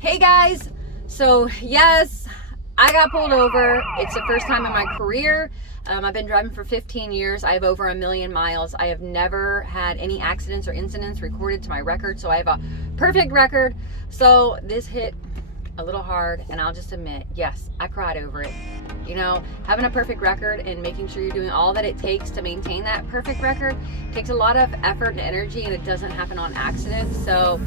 Hey guys, so yes, I got pulled over. It's the first time in my career. I've been driving for 15 years. I have over 1,000,000 miles. I have never had any accidents or incidents recorded to my record, so I have a perfect record. So this hit a little hard, and I'll just admit, yes, I cried over it. You know, having a perfect record and making sure you're doing all that it takes to maintain that perfect record takes a lot of effort and energy, and it doesn't happen on accident. So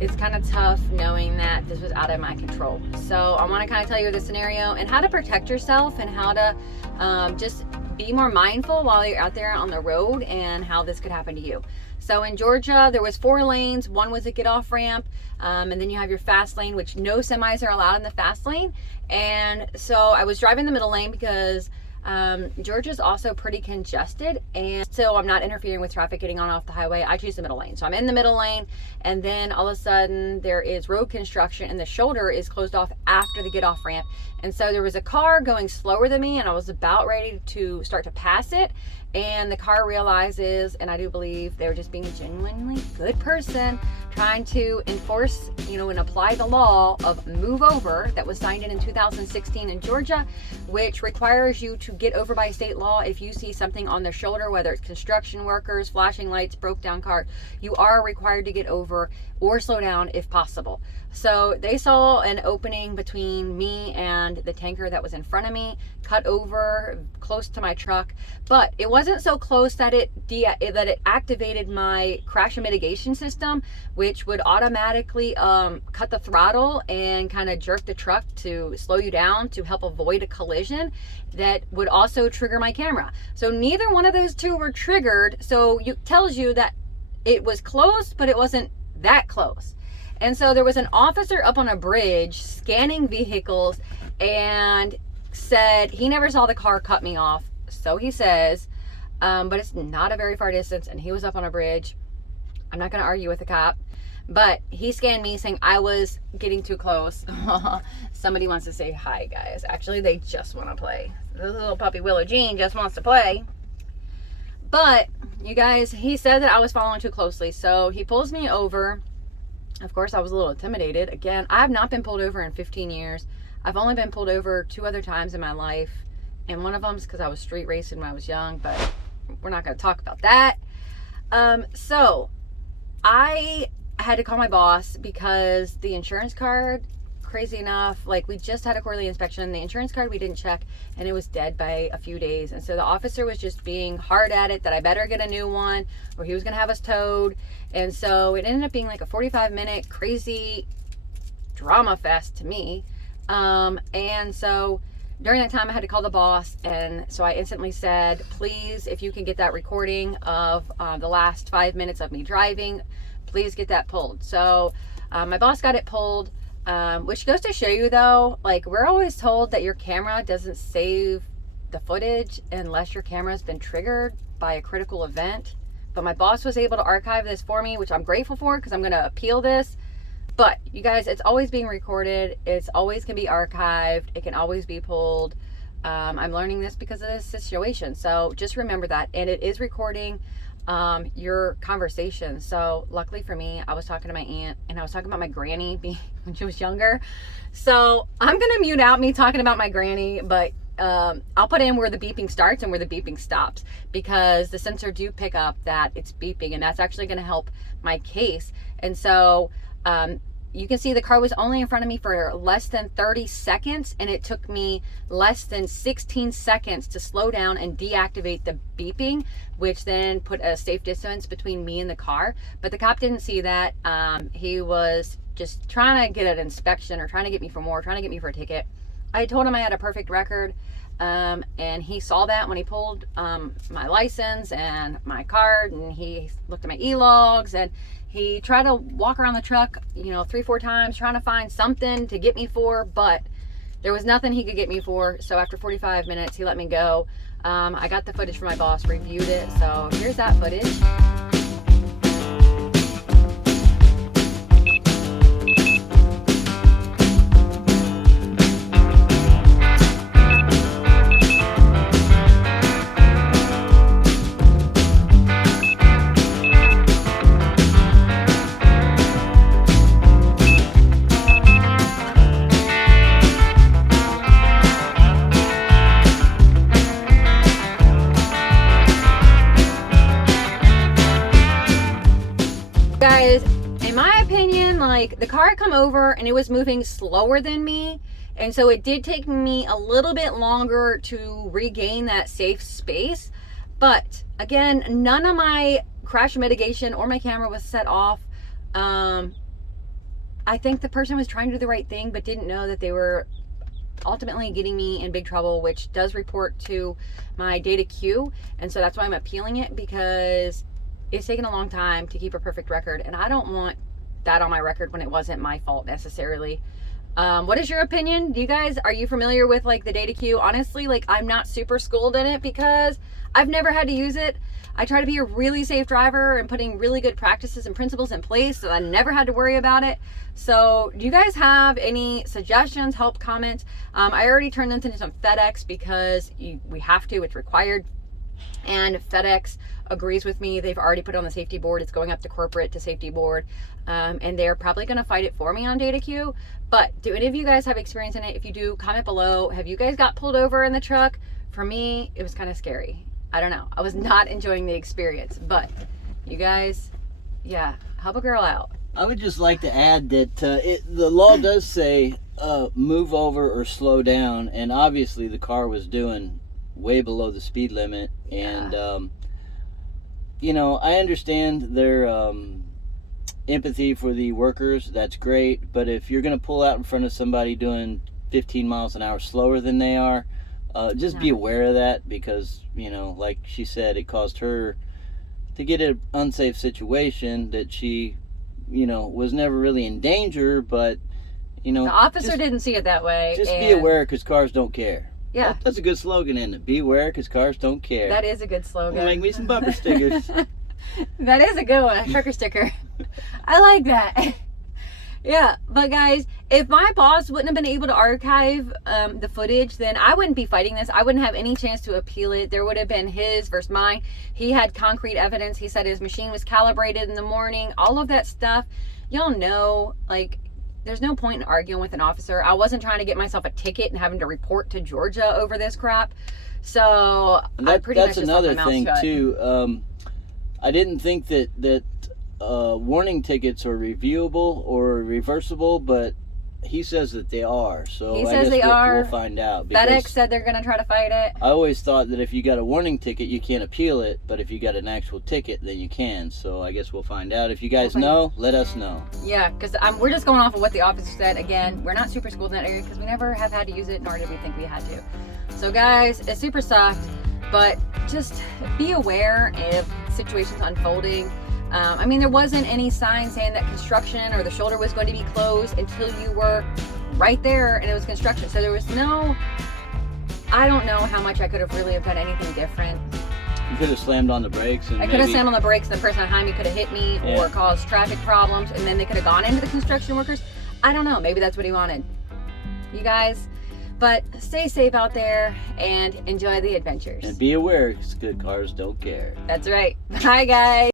it's kind of tough knowing that this was out of my control. So I want to kind of tell you the scenario and how to protect yourself and how to just be more mindful while you're out there on the road and how this could happen to you. So in Georgia, there was 4 lanes. One was a get off ramp. And then you have your fast lane, which no semis are allowed in the fast lane. And so I was driving the middle lane because Georgia's also pretty congested, and so I'm not interfering with traffic getting on off the highway. I choose the middle lane. So I'm in the middle lane, and then all of a sudden there is road construction and the shoulder is closed off after the get off ramp. And so there was a car going slower than me, and I was about ready to start to pass it, and the car realizes, and I do believe they were just being a genuinely good person trying to enforce, and apply the law of move over that was signed in 2016 in Georgia, which requires you to get over by state law if you see something on their shoulder, whether it's construction workers, flashing lights, broke down car. You are required to get over or slow down if possible. So they saw an opening between me and the tanker that was in front of me, cut over close to my truck, but it wasn't so close that it activated my crash mitigation system, which would automatically cut the throttle and kind of jerk the truck to slow you down to help avoid a collision. That would also trigger my camera. So neither one of those two were triggered. So it tells you that it was close, but it wasn't that close. And so there was an officer up on a bridge scanning vehicles and said he never saw the car cut me off. So he says, but it's not a very far distance, and he was up on a bridge. I'm not going to argue with the cop, but he scanned me saying I was getting too close. Somebody wants to say hi, guys. Actually, they just want to play. This little puppy Willow Jean just wants to play. But you guys, he said that I was following too closely, so he pulls me over. Of course, I was a little intimidated. Again, I have not been pulled over in 15 years. I've only been pulled over 2 other times in my life, and one of them is because I was street racing when I was young, but we're not going to talk about that. So I had to call my boss because the insurance card, crazy enough, like we just had a quarterly inspection, the insurance card we didn't check, and it was dead by a few days. And so the officer was just being hard at it that I better get a new one or he was going to have us towed. And so it ended up being like a 45-minute crazy drama fest to me. And so during that time I had to call the boss, and so I instantly said, please, if you can get that recording of the last 5 minutes of me driving, please get that pulled. So my boss got it pulled, which goes to show you though, like we're always told that your camera doesn't save the footage unless your camera has been triggered by a critical event. But my boss was able to archive this for me, which I'm grateful for because I'm going to appeal this. But you guys, it's always being recorded. It's always can be archived. It can always be pulled. I'm learning this because of this situation. So just remember that. And it is recording your conversation. So luckily for me, I was talking to my aunt and I was talking about my granny when she was younger. So I'm going to mute out me talking about my granny, but I'll put in where the beeping starts and where the beeping stops, because the sensor do pick up that it's beeping, and that's actually going to help my case. And so you can see the car was only in front of me for less than 30 seconds, and it took me less than 16 seconds to slow down and deactivate the beeping, which then put a safe distance between me and the car. But the cop didn't see that. He was just trying to get an inspection or trying to get me for more, trying to get me for a ticket. I told him I had a perfect record, and he saw that when he pulled my license and my card, and he looked at my e-logs, and he tried to walk around the truck, 3-4 times trying to find something to get me for, but there was nothing he could get me for. So after 45 minutes, he let me go. I got the footage from my boss, reviewed it. So here's that footage. like the car had come over and it was moving slower than me. And so it did take me a little bit longer to regain that safe space. But again, none of my crash mitigation or my camera was set off. I think the person was trying to do the right thing, but didn't know that they were ultimately getting me in big trouble, which does report to my data queue. And so that's why I'm appealing it, because it's taken a long time to keep a perfect record. And I don't want that on my record when it wasn't my fault necessarily. What is your opinion? Are you familiar with like the data queue? Honestly, like I'm not super schooled in it because I've never had to use it. I try to be a really safe driver and putting really good practices and principles in place so I never had to worry about it. So do you guys have any suggestions, help, comments? I already turned this into some FedEx because we have to, it's required. And FedEx agrees with me. They've already put it on the safety board. It's going up to corporate to safety board. And they're probably going to fight it for me on data queue. But do any of you guys have experience in it? If you do, comment below. Have you guys got pulled over in the truck? For me, it was kind of scary. I don't know. I was not enjoying the experience. But you guys, yeah, help a girl out. I would just like to add that the law does say move over or slow down. And obviously the car was doing way below the speed limit. And, you know, I understand their empathy for the workers. That's great. But if you're going to pull out in front of somebody doing 15 miles an hour slower than they are, just be aware of that, because, you know, like she said, it caused her to get an unsafe situation that she, you know, was never really in danger, but, you know. The officer didn't see it that way. Just be aware, because cars don't care. Yeah. That's a good slogan, isn't it? Beware, because cars don't care. That is a good slogan. Make me some bumper stickers. That is a good one, a trucker sticker. I like that. Yeah, but guys, if my boss wouldn't have been able to archive the footage, then I wouldn't be fighting this. I wouldn't have any chance to appeal it. There would have been his versus mine. He had concrete evidence. He said his machine was calibrated in the morning. All of that stuff. Y'all know, like, there's no point in arguing with an officer. I wasn't trying to get myself a ticket and having to report to Georgia over this crap. So I pretty much just left my mouth shut. That's another thing too. I didn't think that warning tickets are reviewable or reversible, but he says that they are. So he says they are. We'll find out. FedEx said they're going to try to fight it. I always thought that if you got a warning ticket, you can't appeal it, but if you got an actual ticket, then you can. So I guess we'll find out. If you guys know, let us know. Yeah, because we're just going off of what the officer said. Again, we're not super schooled in that area because we never have had to use it, nor did we think we had to. So guys, it's super soft, but just be aware if situations unfolding. I mean, there wasn't any sign saying that construction or the shoulder was going to be closed until you were right there and it was construction. So there was no, I don't know how much I could have really have done anything different. You could have slammed on the brakes. And I could have slammed on the brakes and the person behind me could have hit me or caused traffic problems, and then they could have gone into the construction workers. I don't know. Maybe that's what he wanted. You guys, but stay safe out there and enjoy the adventures. And be aware, because good cars don't care. That's right. Bye, guys.